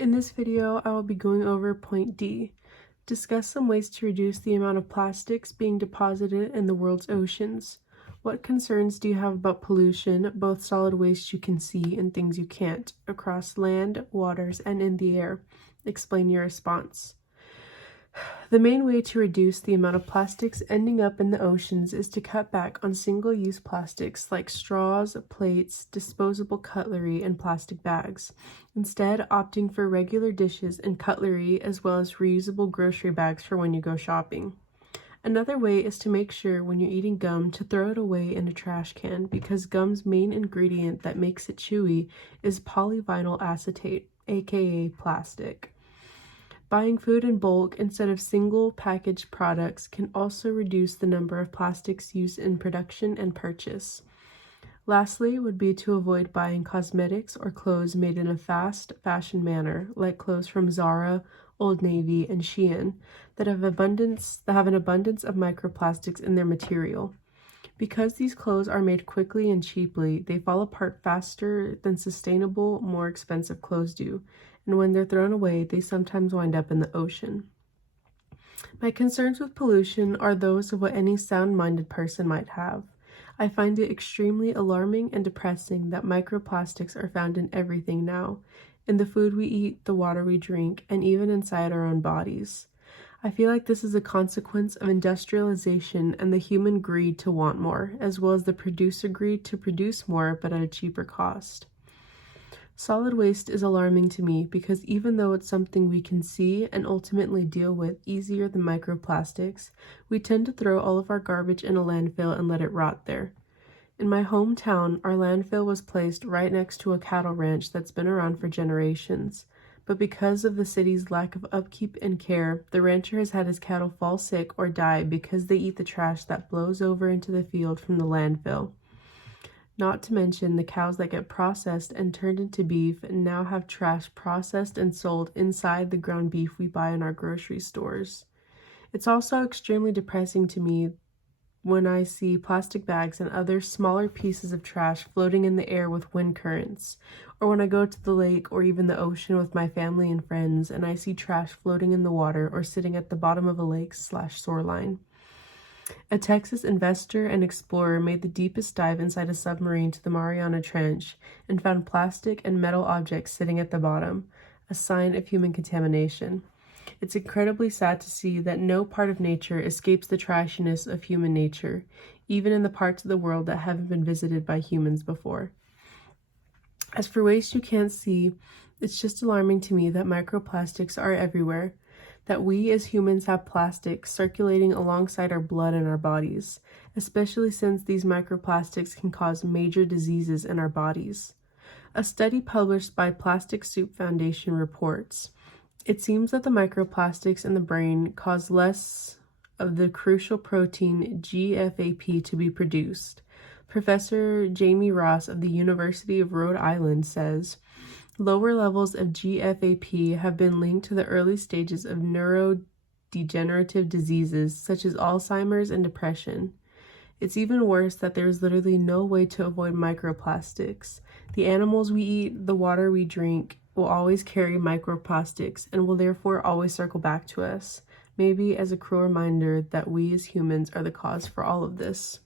In this video, I will be going over point D, discuss some ways to reduce the amount of plastics being deposited in the world's oceans. What concerns do you have about pollution, both solid waste you can see and things you can't, across land, waters, and in the air? Explain your response. The main way to reduce the amount of plastics ending up in the oceans is to cut back on single-use plastics like straws, plates, disposable cutlery, and plastic bags, instead opting for regular dishes and cutlery as well as reusable grocery bags for when you go shopping. Another way is to make sure when you're eating gum to throw it away in a trash can because gum's main ingredient that makes it chewy is polyvinyl acetate, aka plastic. Buying food in bulk instead of single packaged products can also reduce the number of plastics used in production and purchase. Lastly would be to avoid buying cosmetics or clothes made in a fast fashion manner, like clothes from Zara, Old Navy, and Shein that have an abundance of microplastics in their material. Because these clothes are made quickly and cheaply, they fall apart faster than sustainable, more expensive clothes do, and when they're thrown away, they sometimes wind up in the ocean. My concerns with pollution are those of what any sound-minded person might have. I find it extremely alarming and depressing that microplastics are found in everything now, in the food we eat, the water we drink, and even inside our own bodies. I feel like this is a consequence of industrialization and the human greed to want more, as well as the producer greed to produce more but at a cheaper cost. Solid waste is alarming to me because even though it's something we can see and ultimately deal with easier than microplastics, we tend to throw all of our garbage in a landfill and let it rot there. In my hometown, our landfill was placed right next to a cattle ranch that's been around for generations. But because of the city's lack of upkeep and care, the rancher has had his cattle fall sick or die because they eat the trash that blows over into the field from the landfill. Not to mention the cows that get processed and turned into beef and now have trash processed and sold inside the ground beef we buy in our grocery stores. It's also extremely depressing to me when I see plastic bags and other smaller pieces of trash floating in the air with wind currents, or when I go to the lake or even the ocean with my family and friends and I see trash floating in the water or sitting at the bottom of a lake/shoreline. A Texas investor and explorer made the deepest dive inside a submarine to the Mariana Trench and found plastic and metal objects sitting at the bottom, a sign of human contamination. It's incredibly sad to see that no part of nature escapes the trashiness of human nature, even in the parts of the world that haven't been visited by humans before. As for waste you can't see, it's just alarming to me that microplastics are everywhere, that we as humans have plastics circulating alongside our blood and our bodies, especially since these microplastics can cause major diseases in our bodies. A study published by Plastic Soup Foundation reports, it seems that the microplastics in the brain cause less of the crucial protein GFAP to be produced. Professor Jamie Ross of the University of Rhode Island says, lower levels of GFAP have been linked to the early stages of neurodegenerative diseases such as Alzheimer's and depression. It's even worse that there is literally no way to avoid microplastics. The animals we eat, the water we drink, will always carry microplastics and will therefore always circle back to us, maybe as a cruel reminder that we as humans are the cause for all of this.